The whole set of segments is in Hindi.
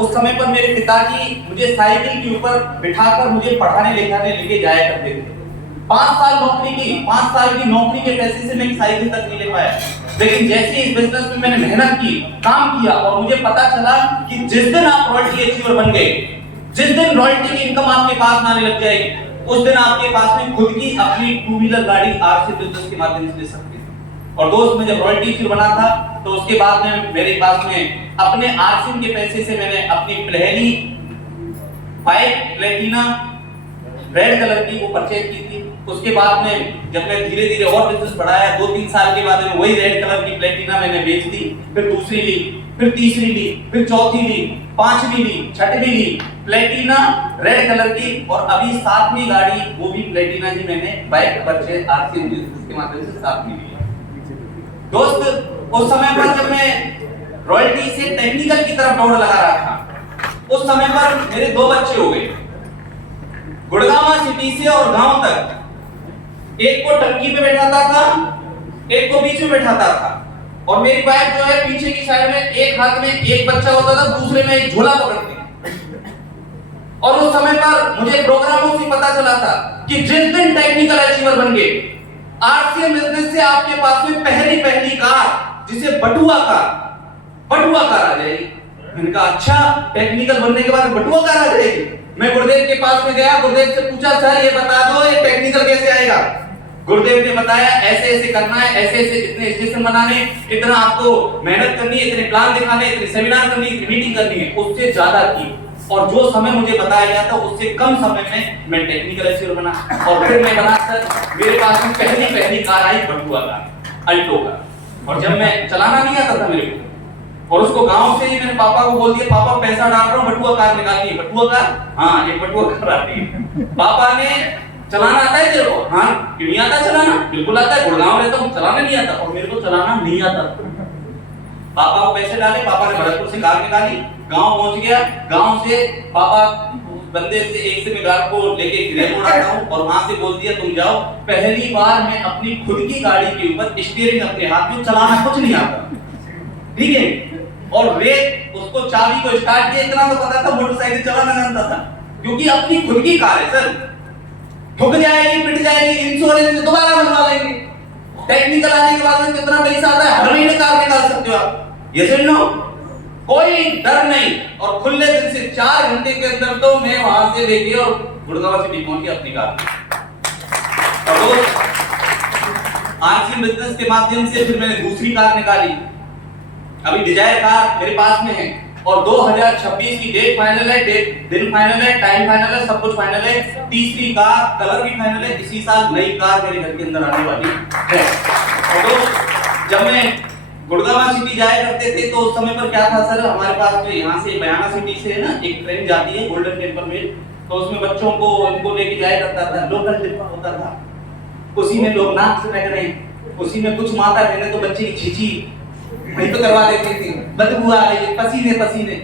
उस समय पर मेरे पिताजी मुझे साइकिल के ऊपर बिठाकर मुझे पढ़ाने लिखाने लेके जाया करते थे। 5 साल की नौकरी के पैसे से मैं एक साइकिल तक नहीं ले पाया। लेकिन जैसे इस बिजनेस में मैंने मेहनत की, काम किया और मुझे पता चला कि जिस दिन आप रॉयल्टी अचीवर बन गए, जिस दिन रॉयल्टी की इनकम आपके पास आने लग जाएगी, उस दिन आपके पास में खुद की अपनी 2 व्हीलर गाड़ी आरसी बिजनेस के माध्यम से ले सकते हैं। और दोस्त, मैं जब रॉयल्टी अचीवर बना था तो उसके बाद में मेरे पास में अपने आरसी के पैसे से मैंने अपनी पहली बाइक प्लेटिना रेड कलर की वो परचेज की थी। उसके बाद में जब मैं धीरे धीरे और बिजनेस बढ़ाया, 2-3 साल के बाद में वही रेड कलर की प्लेटिना मैंने बेच दी, फिर दूसरी ली, फिर तीसरी ली, फिर चौथी ली, पांचवी ली, छठवीं ली, प्लेटिना रेड कलर की, और अभी 7वीं गाड़ी वो भी प्लेटिना ही मैंने बाइक परचेज आरसी बिजनेस के माध्यम से 7वीं ली। दोस्त, उस समय पर जब मैं रॉयल्टी से टेक्निकल की तरफ दौड़ लगा रहा था, उस समय पर मेरे 2 बच्चे हो गए, गुड़गांव सिटी से और गांव तक। एक को टंकी पे बैठाता था, एक को बीच में बैठाता था, और मेरी बाइक जो है पीछे की साइड में एक हाथ में एक बच्चा होता था, दूसरे में एक झोला पकड़ते। और उस समय पर मुझे प्रोग्रामों से पता चला था कि जिस दिन टेक्निकल अचीवर बन गए, आरसीएम बिजनेस से आपके पास में पहली कार, जिसे बटुआ कार आ जाएगी। मैंने कहा अच्छा, टेक्निकल बनने के बाद बटुआ कार आ जाएगी। मैं गुरुदेव के पास में गया, गुरुदेव से पूछा सर ये बता दो ये टेक्निकल कैसे आएगा। गुरुदेव ने बताया ऐसे ऐसे करना है, ऐसे ऐसे इतने स्टेशन बनाने, इतना आपको मेहनत करनी है, इतने प्लान दिखाने, इतने सेमिनार करनी है, इतनी मीटिंग करनी है। उससे ज्यादा की, और जो समय मुझे बताया गया था उससे कम समय में मैं टेक्निकल अचीवर बना। और फिर मैं बना सर, मेरे पास में पहली कार आई बटुआ कार, अल्टो कार। और जब मैं चलाना नहीं आता था मेरे को, और उसको गांव से ही मैंने पापा को बोल दिया, पापा पैसा डाल रहा हूँ, बटुआ कार निकालिए। बटुआ कार? हाँ, एक बटुआ कार आती है। पापा ने चलाना आता है तेरे को? हाँ। क्यों नहीं आता चलाना? बिल्कुल आता है, गुड़गांव रहता हूँ, चलाना नहीं आता। और मेरे को चलाना नहीं आता। पापा को पैसे डाले, पापा ने भरतपुर से कार निकाली, गांव पहुंच गया। गांव से पापा बंदे से एक से मैं कार को लेके रेलवे आता हूँ, और वहां से बोल दिया तुम जाओ। पहली बार मैं अपनी खुद की गाड़ी के ऊपर स्टीयरिंग अपने हाथ में, चलाना कुछ नहीं आता, ठीक है। और रेत उसको चाबी को स्टार्ट किया, इतना तो पता था, मोटरसाइकिल चलाना जानता था, क्योंकि अपनी खुद की कार है सर। ठुक जाएगी, पिट जाएगी, इंश्योरेंस दोबारा बनवा लेंगे। टेक्निकल आने के बाद में कितना पैसा आता है, हर महीने कार निकाल सकते हो आप। ये सुन लो, कोई डर नहीं। और खुले दिल से 4 घंटे के अंदर तो मैं वहां से लेके और गुड़गांव सिटी पहुंच गया अपनी कार। और आरसी बिजनेस के माध्यम से फिर मैंने दूसरी कार निकाली, अभी डिजायर कार मेरे पास में है। और 2026 की डेट फाइनल है, दिन फाइनल है, टाइम फाइनल है, सब कुछ फाइनल है। तीसरी कार, कलर भी फाइनल है। इसी साल नई कार मेरे घर के अंदर आने वाली है। और जब मैं गुड़गांव सिटी जाया करते थे तो उस समय पर क्या था सर, हमारे पास में यहाँ से बयाना सिटी से ना एक ट्रेन जाती है गोल्डन टेम्पल में, तो उसमें बच्चों को इनको लेके जाया करता था। लोकल डिब्बा होता था, उसी में लोग नाक से रह रहे हैं, उसी में कुछ माता बहने तो बच्चे की छींची वही तो करवा देती थी, बदबू आ रही है, पसीने।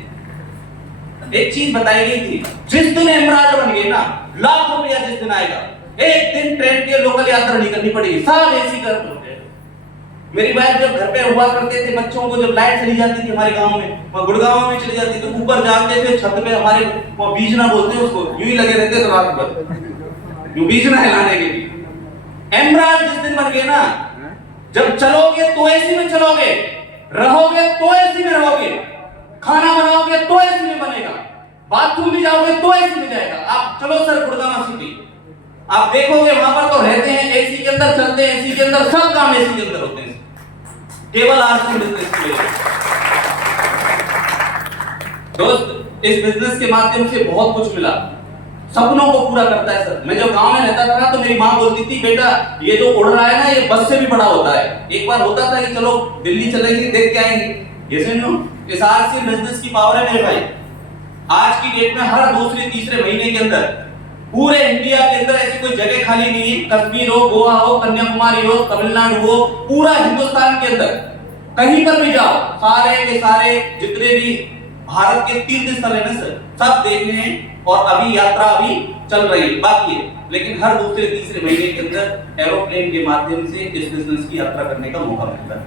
एक चीज बताई गई थी, जिस दिन एमराल्ड बन गए ना, लाख रुपया जिस दिन आएगा, एक दिन ट्रेन के लोकल यात्रा नहीं करनी पड़ेगी, सब एसी कर दो। मेरी वाइफ जब घर पे हुआ करते थे, बच्चों को जब लाइट चली जाती थी हमारे गांव में, वहां गुड़गांव में चली जाती, तो ऊपर जाते थे छत पे, हमारे वहां बीजना बोलते हैं उसको, यूं ही लगे रहते थे रात भर, यूं बीजना हिलाने के लिए। एमराल्ड जिस दिन बन गए ना, जब चलोगे तो एसी में चलोगे, रहोगे तो एसी में रहोगे, खाना बनाओगे तो एसी में बनेगा, बाथरूम भी जाओगे तो एसी में जाएगा। आप चलो सर गुड़गांव सिटी, आप देखोगे वहां पर तो रहते हैं एसी के अंदर, चलते हैं एसी के अंदर, सब काम एसी के अंदर होते हैं, केवल आरसी बिजनेस के लिए। दोस्त, इस बिजनेस के माध्यम से बहुत कुछ मिला, सपनों को पूरा करता है सर। मैं जब गांव में रहता था तो मेरी माँ बोलती थी, बेटा ये जो उड़ रहा है ना, ये बस से भी बड़ा होता है। एक बार होता था कि चलो दिल्ली चलेंगे, देख के आएंगे। ये सुन लो, इस आरसी बिजनेस की पावर है मेरे भाई। आज की डेट में हर दूसरे तीसरे महीने के अंदर पूरे इंडिया के अंदर ऐसी कोई जगह खाली नहीं है, कश्मीर हो, गोवा हो, कन्याकुमारी हो, तमिलनाडु हो, पूरा हिंदुस्तान के अंदर कहीं पर भी जाओ, सारे के सारे जितने भी भारत के तीर्थ स्थल है ना सर, सब देखने हैं। और अभी यात्रा अभी चल रही है, बाकी है, लेकिन हर दूसरे तीसरे महीने के अंदर एरोप्लेन के माध्यम से इस बिजनेस की यात्रा करने का मौका मिलता है।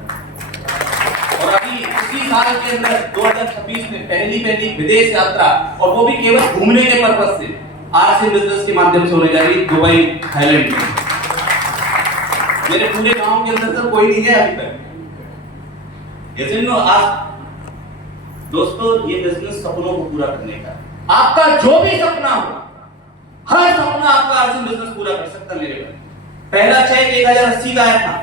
और अभी इसी साल के अंदर 2026 में पहली विदेश यात्रा, और वो भी केवल घूमने के पर्पस से, आरसी बिजनेस के माध्यम से होने जा रही दुबई थाईलैंड में। मेरे पूरे गांव के अंदर सर कोई नहीं है अभी तक। आज दोस्तों ये बिजनेस सपनों को पूरा करने का, आपका जो भी सपना हो, हर सपना आपका आरसी बिजनेस पूरा कर सकता है मेरे भाई। पहला चेक 1080 का आया था।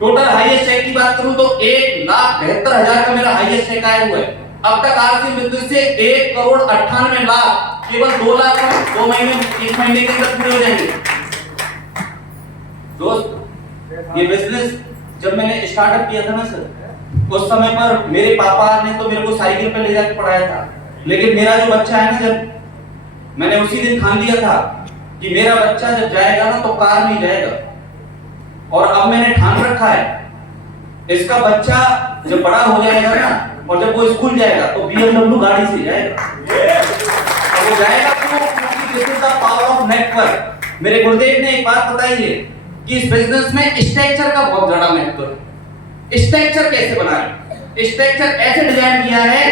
टोटल हाईएस्ट चेक की बात करूं तो 1,72,000 का मेरा हाईएस्ट चेक आया हुआ है। अब तक आरसी बिजनेस से 1,98,00,000 केवल 2 लाख 2 महीने 1 महीने के अंदर पूरे हो जाएंगे। दोस्त ये बिजनेस जब मैंने स्टार्टअप किया था ना सर, उस समय पर मेरे पापा ने तो मेरे को साइकिल पे ले जाकर पढ़ाया था, लेकिन मेरा जो बच्चा है ना, जब मैंने उसी दिन ठान लिया था कि मेरा बच्चा जब जाएगा ना तो कार में जाएगा, और अब मैंने ठान रखा है इसका बच्चा जब बड़ा हो जाएगा ना और जब वो स्कूल जाएगा तो BMW गाड़ी से जाएगा। और वो जाएगा क्योंकि this is the power of network. मेरे गुरुदेव ने एक बात बताई है कि इस बिजनेस में स्ट्रक्चर का बहुत बड़ा महत्व है। स्ट्रक्चर कैसे बनाएं? स्ट्रक्चर ऐसे डिजाइन किया है